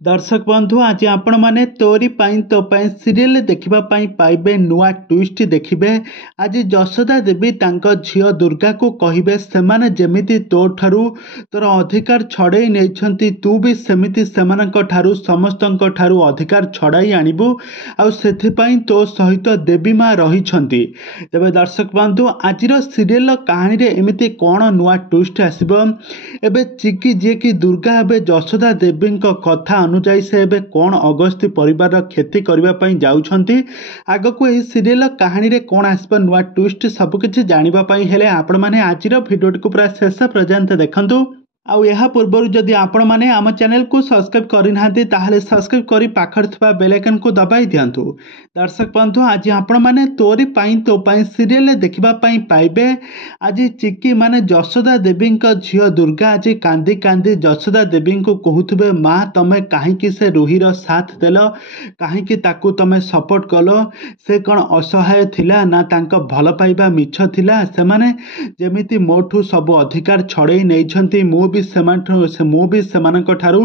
दर्शक बंधु आज आपण मैंने तोरी तो सीरियल देखा पाइबे नुआ ट्विस्ट देखिए। आज यशोदा देवी झील दुर्गा को कहे से जमी तो ठारू तोर अधिकार छड़े नहीं तू भी सेमिति समस्त अधिकार छड़ाई आणबू आउ तो सहित देवी माँ रही। तेरे दर्शक बंधु आज सीरियल कहानी रे एमती कौन नुआ ट्विस्ट आसब एबे चिकी जी की दुर्गा एवं यशोदा देवी कथा अनुजाई से एबे कौन अगस्ती परिवार क्षति करने जाउछंती आगक यह सीरियल कहानी रे कौन आसब नुआ ट्विस्ट सबकिछि जानापी हेले आपण मैंने आज भिडियो को पूरा शेष पर्यंत देखंतु। आउ यह पूर्व जदि आपण मैंने आम चैनल को सब्सक्राइब करना ताहले सब्सक्राइब करी पाखर थिबा बेल आइकन को दबाई दियंतु। दर्शक बंधु आज आपण मैंने तोरी तो सीरियल देखा पाइबे। आज चिकी माने यशोदा देवी झील दुर्गा आज कांदी कांदी यशोदा देवी को कहते माँ तमें कहीं से रुहीर साथ देल कहीं ताकू तमें सपोर्ट कल से कौन असहाय थिला ना तांका भल पाइबा मिछ थिला सेमाने जेमिति मोठू सब अधिकार छड़े नहीं मु भी सेमानक ठारू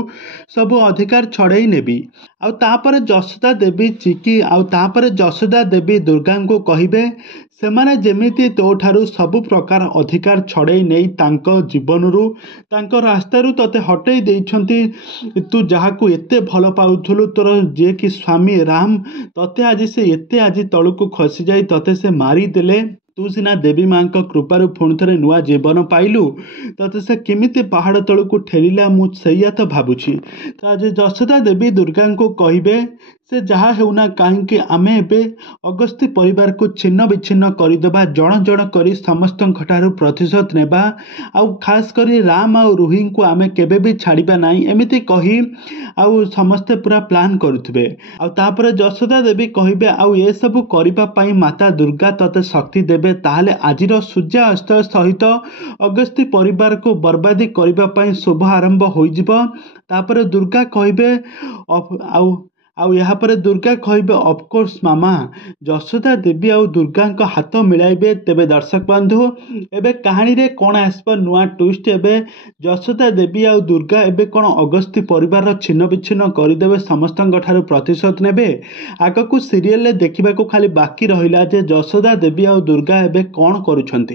सब अधिकार छड़े नेबी आउ तापर यशोदा देवी चिकी आउ तापर यशोदा देवी दुर्गा को कहिबे सेमाने जेमिति तो ठारू सब प्रकार अधिकार छड़े नहीं तांको जीवनरू तांको रास्तारू तते हटई देइछंती। तू जहाकू एते भल पाउथुलु तोर जे कि स्वामी राम तते आज से एते आज तळुकू खसी जाई तते से मारी देले तू सीना देवी माँ कृपारू पुणी थे नुआ जीवन पाइलु तते से किमिति पहाड़ तलू ठेलिला मुझे तो भावुची। तो आज यशोदा देवी दुर्गा को कहे से जहाँ होना कहीं आम एवं अगस्ती परिवार को छिन्न विच्छिन्न करदेबा जण जण कर समस्त प्रतिशोध नेबा आउ खास कर राम आउ रुही को आम केबे भी छाड़िबा नहीं एमिति कही आउ समस्ते पूरा प्लान करुथिबे। आउ तापर यशोदा देवी कहिबे आउ ये सब करिबा पई माता दुर्गा तते शक्ति देबे ताहले आजिर सूर्यास्त सहित अगस्ती परिवार को बर्बादी करिबा पई शुभ आरंभ होई जिवो। तापर दुर्गा कहिबे आउ यहाँ पर दुर्गा कहिबे ऑफकोर्स मामा यशोदा देवी आउ दुर्गा को हाथ मिलाइबे। तेबे दर्शक बंधु एबे कहानी रे कौन आसब नुआ ट्विस्ट एबे यशोदा देवी आउ दुर्गा एबे कौन अगस्ती परिवार छिन्न विच्छिन्न करदेबे समस्त प्रतिशोध नेबे आगकू सीरियल देखा खाली बाकी रहिला जे यशोदा देवी आउ दुर्गा एबे कौन करुछंती।